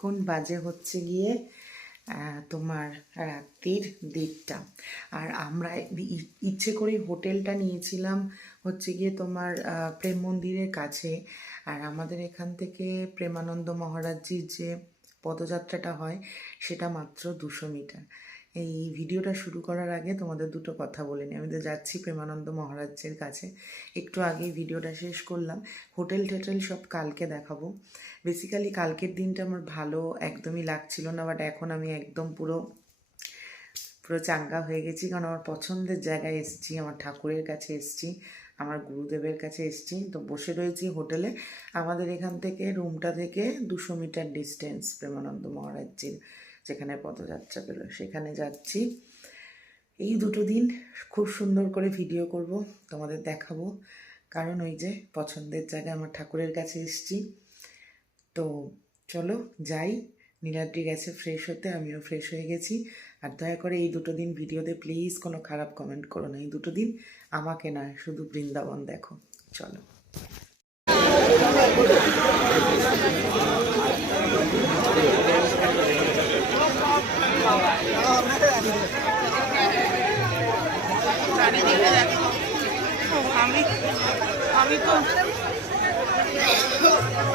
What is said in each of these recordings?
এখন বাজে হচ্ছে গিয়ে তোমার রাত্রির দেড়টা। আর আমরা ইচ্ছে করে হোটেলটা নিয়েছিলাম হচ্ছে গিয়ে তোমার প্রেম মন্দিরের কাছে। আর আমাদের এখান থেকে প্রেমানন্দ মহারাজজির যে পদযাত্রাটা হয়, সেটা মাত্র দুশো মিটার। এই ভিডিওটা শুরু করার আগে তোমাদের দুটো কথা বলে নিই। আমি তো যাচ্ছি প্রেমানন্দ মহারাজের কাছে। একটু আগে ভিডিওটা শেষ করলাম। হোটেল টেটেল সব কালকে দেখাবো। বেসিক্যালি কালকের দিনটা আমার ভালো একদমই লাগছিল না বাট এখন আমি একদম পুরো পুরো চাঙ্গা হয়ে গেছি। কারণ আমার পছন্দের জায়গায় এসেছি, আমার ঠাকুরের কাছে এসেছি, আমার গুরুদেবের কাছে এসেছি। তো বসে রয়েছি হোটেলে। আমাদের এখান থেকে রুমটা থেকে দুশো মিটার ডিস্টেন্স প্রেমানন্দ মহারাজজির যেখানে পদযাত্রা পেল, সেখানে যাচ্ছি। এই দুটো দিন খুব সুন্দর করে ভিডিও করব, তোমাদের দেখাবো। কারণ ওই যে পছন্দের জায়গায় আমার ঠাকুরের কাছে এসেছি। তো চলো যাই। নীলাদ্রি গেছে ফ্রেশ হতে, আমিও ফ্রেশ হয়ে গেছি। আর দয়া করে এই দুটো দিন ভিডিওতে প্লিজ কোনো খারাপ কমেন্ট করো না। এই দুটো দিন আমাকে নয়, শুধু বৃন্দাবন দেখো। চলো। আমি আমি তো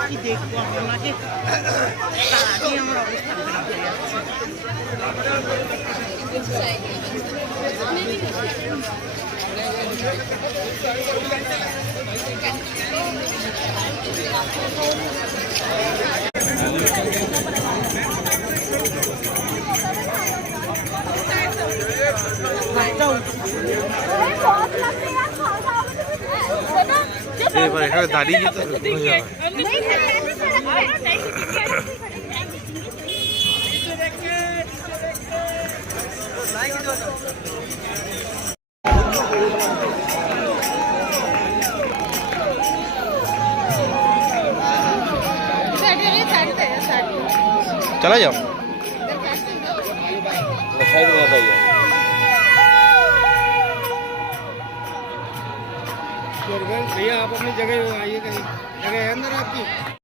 কি দেখব আপনাকে তার আগেই আমার অবস্থা খারাপ হয়ে যাচ্ছে এবার এখানে দাঁড়িয়ে যেতে হয়ে যাবে जगह आइए कहीं जगह है अंदर आपकी?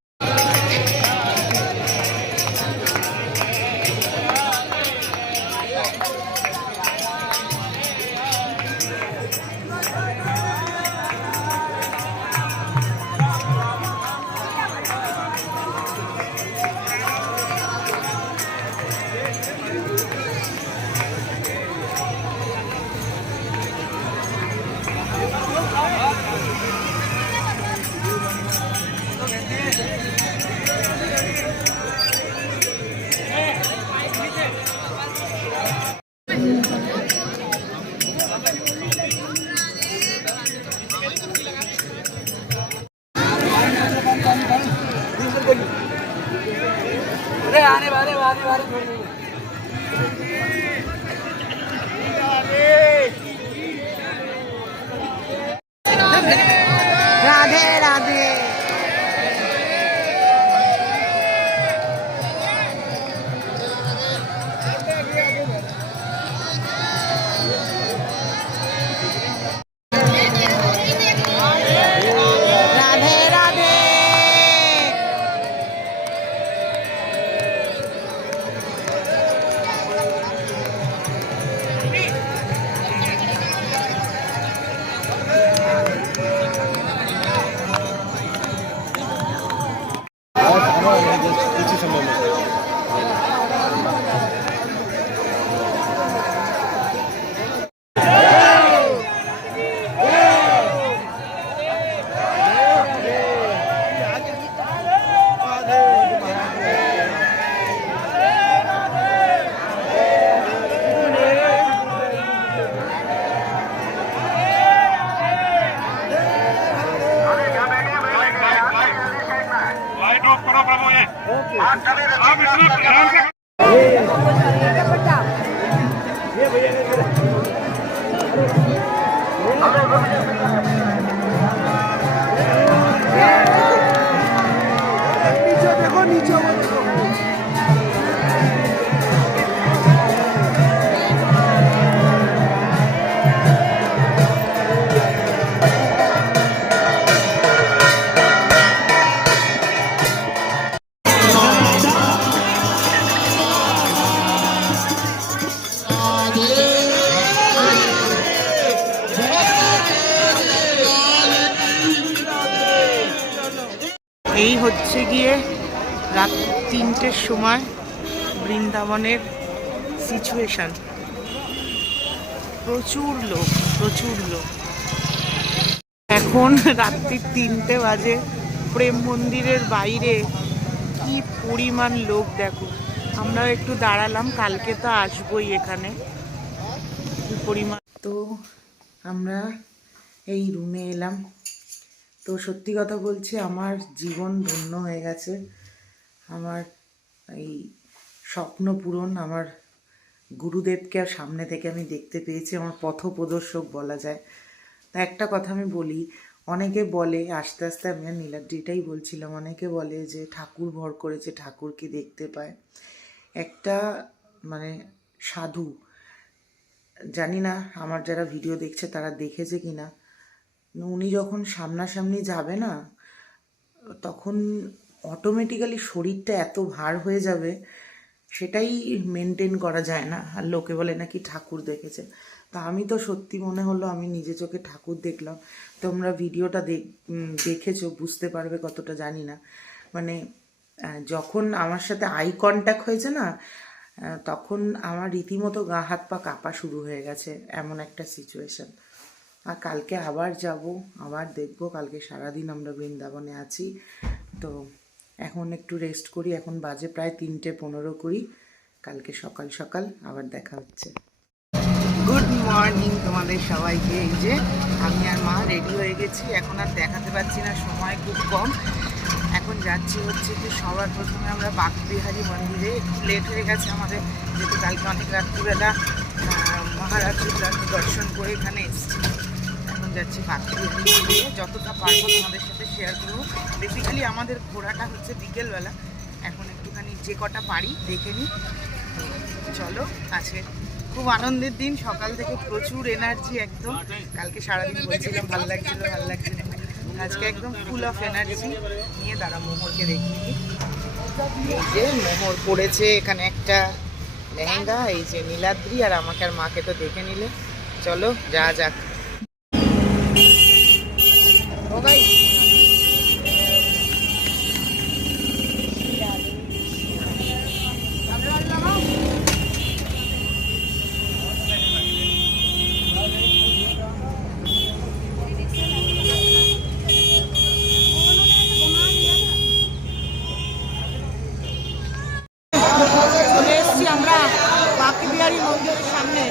হচ্ছে গিয়ে রাত তিনটের সময় বৃন্দাবনের সিচুয়েশান প্রচুর লোক প্রচুর লোক। এখন রাত্রি তিনটে বাজে। প্রেম মন্দিরের বাইরে কি পরিমাণ লোক দেখো। আমরা একটু দাঁড়ালাম, কালকে তো আসবোই এখানে। পরিমাণ তো আমরা এই রুমে এলাম। তো সত্যি কথা বলছি, আমার জীবন ধন্য হয়ে গেছে। আমার এই স্বপ্ন পূরণ, আমার গুরুদেবকে আর সামনে থেকে আমি দেখতে পেয়েছি, আমার পথপ্রদর্শক বলা যায়। তা একটা কথা আমি বলি, অনেকে বলে, আস্তে আস্তে আমি আর নীলাদ্রিটাই বলছিলাম, অনেকে বলে যে ঠাকুর ভর করেছে ঠাকুরকে দেখতে পায়? একটা মানে সাধু, জানি না, আমার যারা ভিডিও দেখছে তারা দেখেছে কি না উনি যখন সামনাসামনি যাবে না, তখন অটোমেটিক্যালি শরীরটা এত ভার হয়ে যাবে, সেটাই মেনটেন করা যায় না। আর লোকে বলে নাকি ঠাকুর দেখেছে। তা আমি তো সত্যি মনে হলো, আমি নিজে চোখে ঠাকুর দেখলাম। তোমরা ভিডিওটা দেখেছ, বুঝতে পারবে কতটা জানি না। মানে যখন আমার সাথে আই কন্ট্যাক্ট হয়েছে না তখন আমার রীতিমতো গা হাত পা কাঁপা শুরু হয়ে গেছে, এমন একটা সিচুয়েশন আর কালকে আবার যাব আবার দেখব। কালকে সারাদিন আমরা বৃন্দাবনে আছি। তো এখন একটু রেস্ট করি। এখন বাজে প্রায় তিনটে পনেরো করি কালকে সকাল সকাল আবার দেখা হচ্ছে। গুড মর্নিং তোমাদের সবাইকে। এই যে আমি আর মা রেডি হয়ে গেছি। এখন আর দেখাতে পারছি না সময় খুব কম। এখন যাচ্ছি হচ্ছে কি সবার প্রথমে আমরা বাগবিহারী মন্দিরে। একটু লেট হয়ে গেছে আমাদের যেহেতু কালকে অনেক রাত্রিবেলা আহ, মহারাত্রির রাত্রি দর্শন করে এখানে এসেছি। যাচ্ছি বাগবিহারী মন্দিরে যতটা পারব তোমাদের সাথে শেয়ার করব। বেসিক্যালি আমাদের ঘোরাটা হচ্ছে বিকেলবেলা। এখন একটুখানি যে কটা পারি দেখে নিই। চলো আছে খুব আনন্দের দিন। সকাল থেকে প্রচুর এনার্জি একদম। কালকে সারাদিন বলছিলাম, ভালো লাগছিল ভালো লাগছিল আজকে একদম ফুল অফ এনার্জি নিয়ে দাঁড়া মোহরকে দিই। এই যে মোহর পড়েছে এখানে একটা লেহেঙ্গা, এই যে নীলাদ্রি, আর আমাকে আর মাকে তো দেখে নিলে। চলো, যা যাক ও ভাই চলে এসেছি আমরা বাকি মন্দিরের সামনে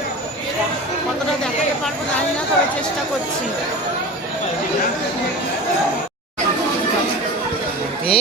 কতটা দেখাতে পারব জানি না তবে চেষ্টা করছি এ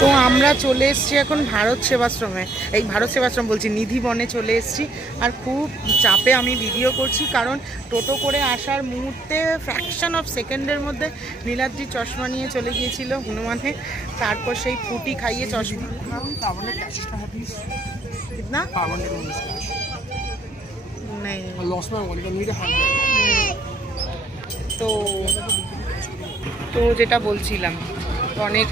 তো আমরা চলে এসছি এখন ভারত সেবাশ্রমে। এই ভারত সেবাশ্রম বলছি নিধি বনে চলে এসছি। আর খুব চাপে আমি ভিডিও করছি কারণ টোটো করে আসার মুহূর্তে ফ্র্যাকশন অফ সেকেন্ডের মধ্যে নীলাদ্রি চশমা নিয়ে চলে গিয়েছিল হনুমানে। তারপর সেই ফুটি খাইয়ে চশমা। না? তো তো যেটা বলছিলাম, অনেক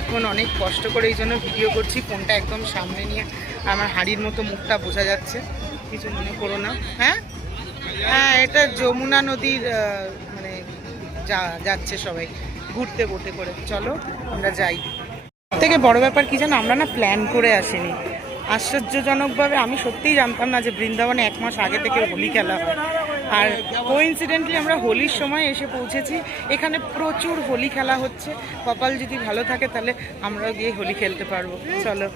এখন অনেক কষ্ট করে এই জন্য ভিডিও করছি, ফোনটা একদম সামনে নিয়ে আমার হাড়ির মতো মুখটা বোঝা যাচ্ছে, কিছু মনে করো না। হ্যাঁ? হ্যাঁ এটা যমুনা নদীর মানে যা, যাচ্ছে সবাই, ঘুরতে বোটে করে। চলো, আমরা যাই। থেকে বড় ব্যাপার কি জানো, আমরা না প্ল্যান করে আসিনি। আশ্চর্যজনকভাবে আমি সত্যিই জানতাম না যে বৃন্দাবনে এক মাস আগে থেকে হোলি খেলা হয়। আর কোইন্সিডেন্টলি আমরা হোলির সময় এসে পৌঁছেছি। এখানে প্রচুর হোলি খেলা হচ্ছে। কপাল যদি ভালো থাকে তাহলে আমরাও গিয়ে হোলি খেলতে পারব। চলো।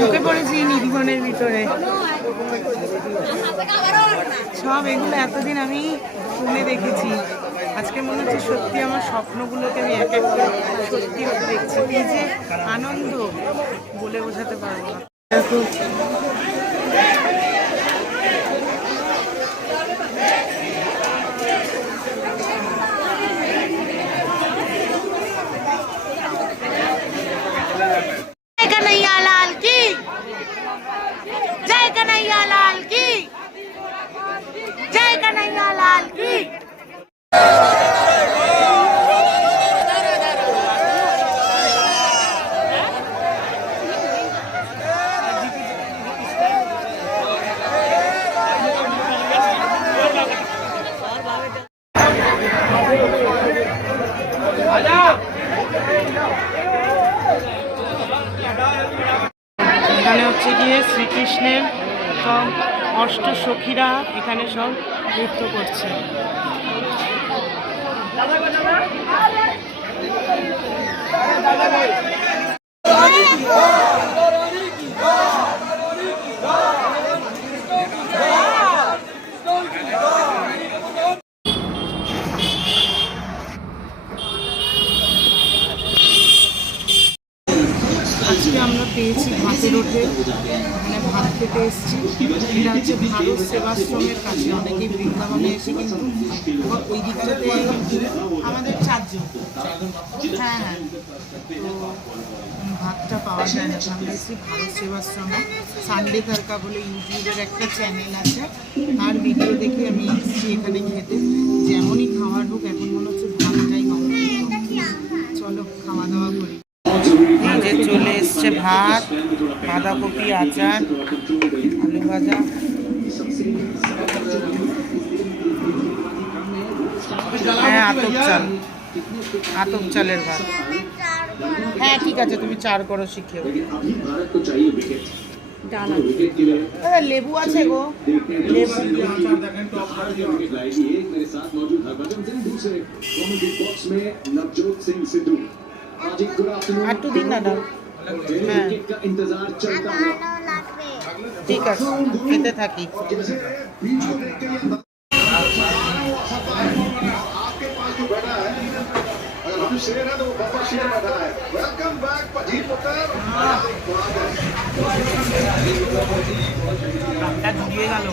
ঢুকে পড়েছি নিধিবনের ভিতরে। সব এগুলো এতদিন আমি ফোনে দেখেছি। আজকে মনে হচ্ছে সত্যি আমার স্বপ্নগুলোকে আমি এক এক করে সত্যি হতে দেখছি। এই যে আনন্দ বলে বোঝাতে পারব जय कन्हैया लाल की जय कन्हैया लाल की পেয়েছি ভাতের হোটেল মানে ভাত খেতে এসেছি। এটা হচ্ছে ভারত সেবাশ্রমের কাছে। অনেকেই বৃন্দাবনে এসে কিন্তু ওই দিকটাতে আমাদের চারজন। হ্যাঁ হ্যাঁ। ভাতটা পাওয়া যায় না। এসেছি ভারত সেবাশ্রমে। সানডে তারকা বলে ইউটিউবের একটা চ্যানেল আছে। আর ভিডিও দেখে আমি এসেছি এখানে খেতে। যেমনই খাওয়ার হোক, এখন মনে হচ্ছে ভাতটাই চলো, খাওয়া দাওয়া করি। এই যে চলে এসছে ভাত বাঁধাকপি আচার আলু ভাজা হ্যাঁ আতপ চাল আতপ চালের ভাত হ্যাঁ ঠিক আছে তুমি চার করো শিখেও ডাল আছে। দাদা, লেবু আছে গো লেবু मेरे साथ मौजूद हरभजन सिंह दूसरे कॉमेडी बॉक्स में नवजोत सिंह सिद्धू आज एक गुड आफ्टरनून আর একটু দিন না দাও হ্যাঁ क्रिकेट का इंतजार चलता हुआ ঠিক আছে খেতে থাকি जैसे बीच को देख के ये आपके पास जो बैठा है अगर हम शेर है तो वो बाबा शेर बैठा है वेलकम बैक पजी पुत्र কাপটা ধুয়ে গেল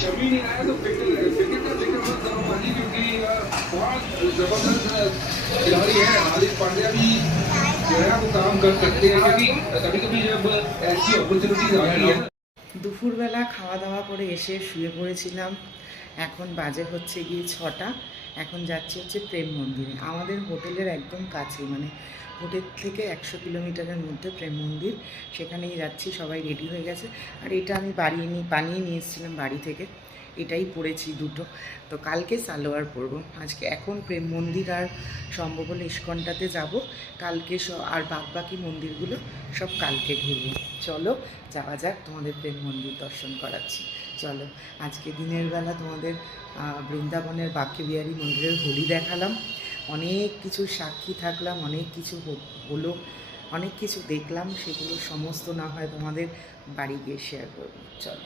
शमी नहीं आया तो क्रिकेट क्रिकेट का जिक्र मत करो भाजी क्योंकि बहुत जबरदस्त खिलाड़ी है हार्दिक पांड्या भी जो है वो काम कर सकते हैं क्योंकि कभी कभी जब ऐसी अपॉर्चुनिटीज आती है দুপুরবেলা খাওয়া দাওয়া করে এসে শুয়ে পড়েছিলাম এখন বাজে হচ্ছে গিয়ে ছটা এখন যাচ্ছি হচ্ছে প্রেম মন্দিরে আমাদের হোটেলের একদম কাছে মানে হোটেল থেকে একশো কিলোমিটারের মধ্যে প্রেম মন্দির। সেখানেই যাচ্ছি, সবাই রেডি হয়ে গেছে। আর এটা আমি বাড়িয়ে নিয়ে, বানিয়ে নিয়ে এসেছিলাম বাড়ি থেকে। এটাই পরেছি দুটো। তো কালকে সালোয়ার পরবো। আজকে এখন প্রেম মন্দির আর সম্ভব হলে ইস্কনটাতে যাব। কালকে স- আর বাকি মন্দিরগুলো সব কালকে ঘুরবো। চলো, যাওয়া যাক, তোমাদের প্রেম মন্দির দর্শন করাচ্ছি। চলো, আজকে দিনের বেলা তোমাদের বৃন্দাবনের বাকি বিহারী মন্দিরের হোলি দেখালাম। অনেক কিছু সাক্ষী থাকলাম অনেক কিছু হলো অনেক কিছু দেখলাম সেগুলো সমস্ত না হয় তোমাদের বাড়ি গিয়ে শেয়ার করব। চলো।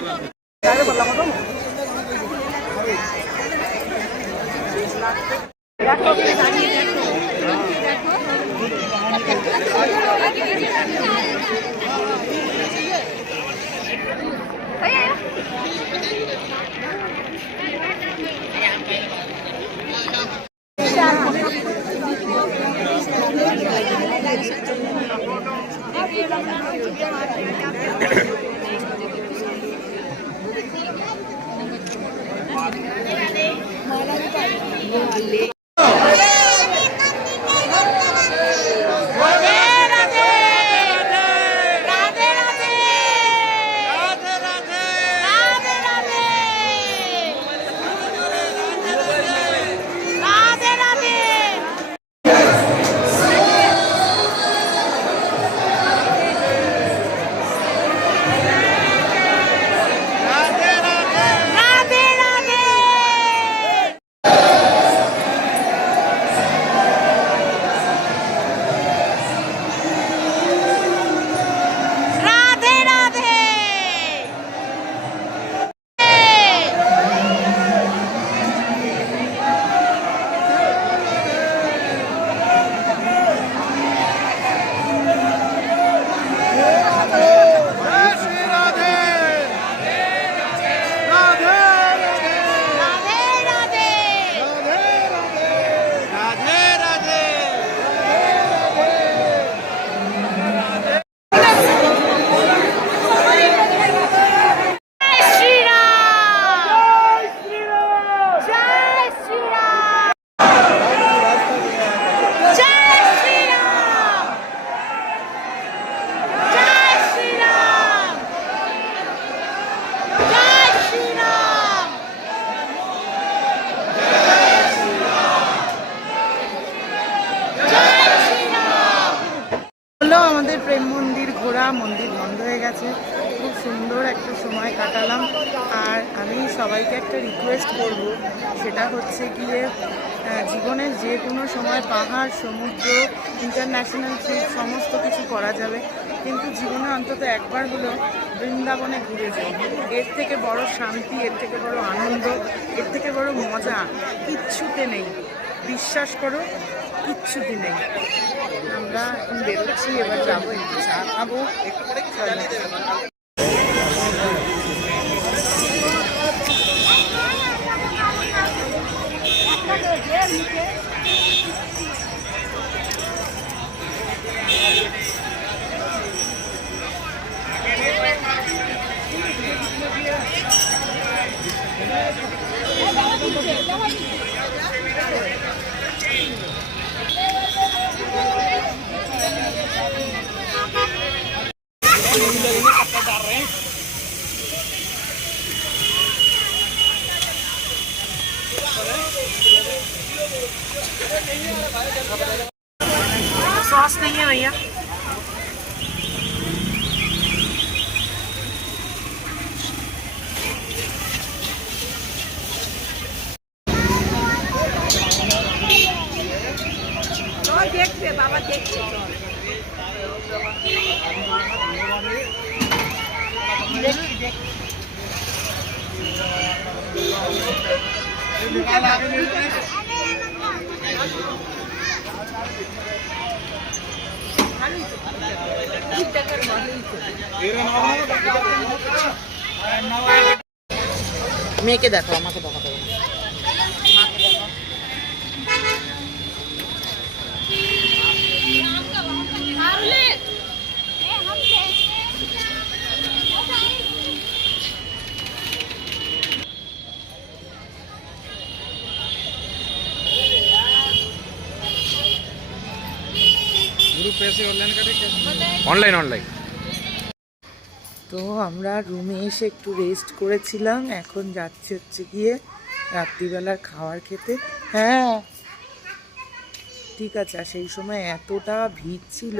ले সময় পাহাড়, সমুদ্র ইন্টারন্যাশনাল ট্রিপ সমস্ত কিছু করা যাবে। কিন্তু জীবনে অন্তত একবার হলো বৃন্দাবনে ঘুরে যাই এর থেকে বড় শান্তি, এর থেকে বড় আনন্দ, এর থেকে বড় মজা কিচ্ছুতে নেই। বিশ্বাস করো, কিচ্ছুতে নেই। আমরা এখন বেরোচ্ছি, এবার যাব চা খাব। सॉस नहीं है भैया। অনলাইন অনলাইন তো আমরা রুমে এসে একটু রেস্ট করেছিলাম। এখন যাচ্ছি হচ্ছে গিয়ে রাত্রিবেলার খাওয়ার খেতে। হ্যাঁ ঠিক আছে। আর সেই সময় এতটা ভিড় ছিল,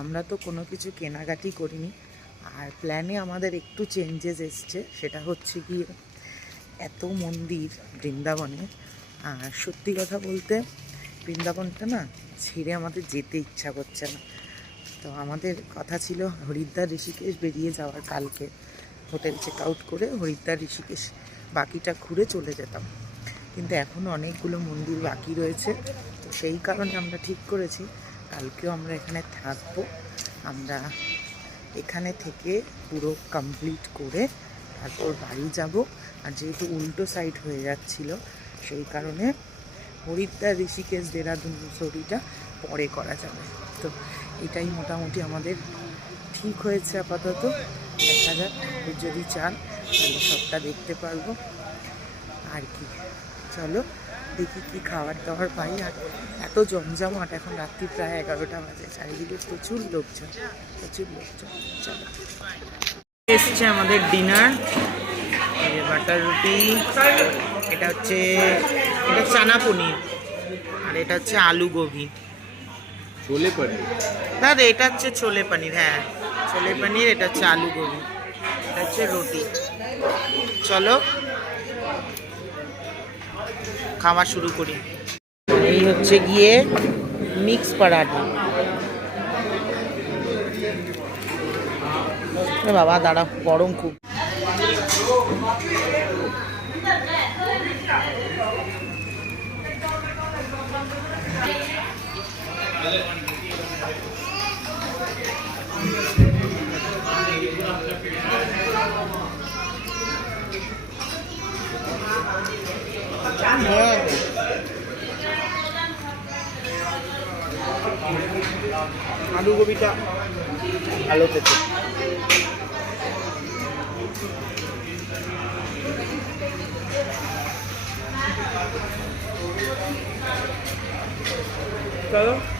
আমরা তো কোনো কিছু কেনাকাটি করিনি। আর প্ল্যানে আমাদের একটু চেঞ্জেস এসছে, সেটা হচ্ছে গিয়ে এত মন্দির বৃন্দাবনে। আর সত্যি কথা বলতে, বৃন্দাবনটা না ছেড়ে আমাদের যেতে ইচ্ছা করছে না। তো আমাদের কথা ছিল হরিদ্বার ঋষিকেশ বেরিয়ে যাওয়ার কালকে। হোটেল চেক আউট করে হরিদ্বার ঋষিকেশ বাকিটা ঘুরে চলে যেতাম। কিন্তু এখন অনেকগুলো মন্দির বাকি রয়েছে। তো সেই কারণে আমরা ঠিক করেছি, কালকেও আমরা এখানে থাকব। আমরা এখানে থেকে পুরো কমপ্লিট করে তারপর বাড়ি যাব। আর যেহেতু উল্টো সাইড হয়ে যাচ্ছিল, সেই কারণে হরিদ্বার ঋষিকেশ, দেরাদুন মুসৌরিটা পরে করা যাবে। তো এটাই মোটামুটি আমাদের ঠিক হয়েছে আপাতত। দেখা যাক যদি চান, তাহলে সবটা দেখতে পারব। আর কি, চলো দেখি কি খাবার দাবার পাই। আর এত জমজমাট, এখন রাত্রি প্রায় এগারোটা বাজে, চারিদিকে প্রচুর লোকজন প্রচুর লোকজন। চলো। এসছে আমাদের ডিনার বাটার রুটি, এটা হচ্ছে, এটা চানা পনির, আর এটা হচ্ছে আলু গোবি। ছোলে পনির? না এটা হচ্ছে ছোলে পনির হ্যাঁ। ছোলে পনির, এটা হচ্ছে আলু গোবি এটা হচ্ছে রুটি। চলো, খাওয়া শুরু করি। এই হচ্ছে গিয়ে মিক্স পরাঠা। এ বাবা দাঁড়া গরম খুব। আলু গোবিটা ভালো খেতে চলো